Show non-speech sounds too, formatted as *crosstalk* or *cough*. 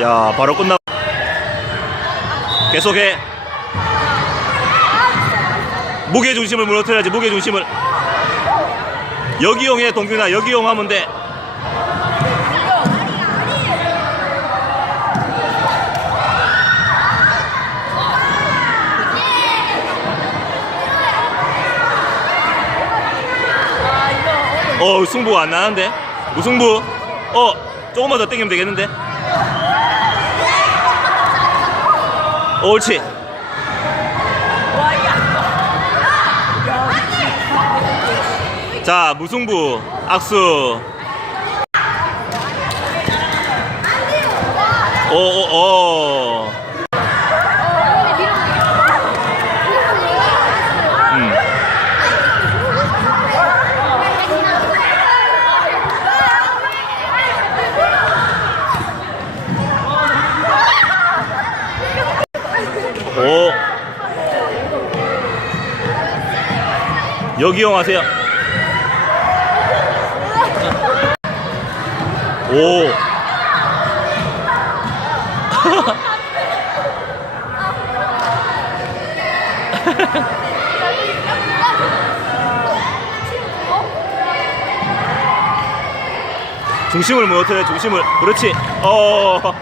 야 바로 끝나. 계속해. 무게 중심을 무너뜨려야지 무게 중심을. 여기용해 동균아. 여기용 하면 돼. 어 승부가 안 나는데? 무승부? 어 조금만 더 땡기면 되겠는데 어, 옳지. 자 무승부 악수. 오 오 오 음. 오 여기 이용하세요. 오. *laughs* 중심을 무너뜨려 중심을. 그렇지. 어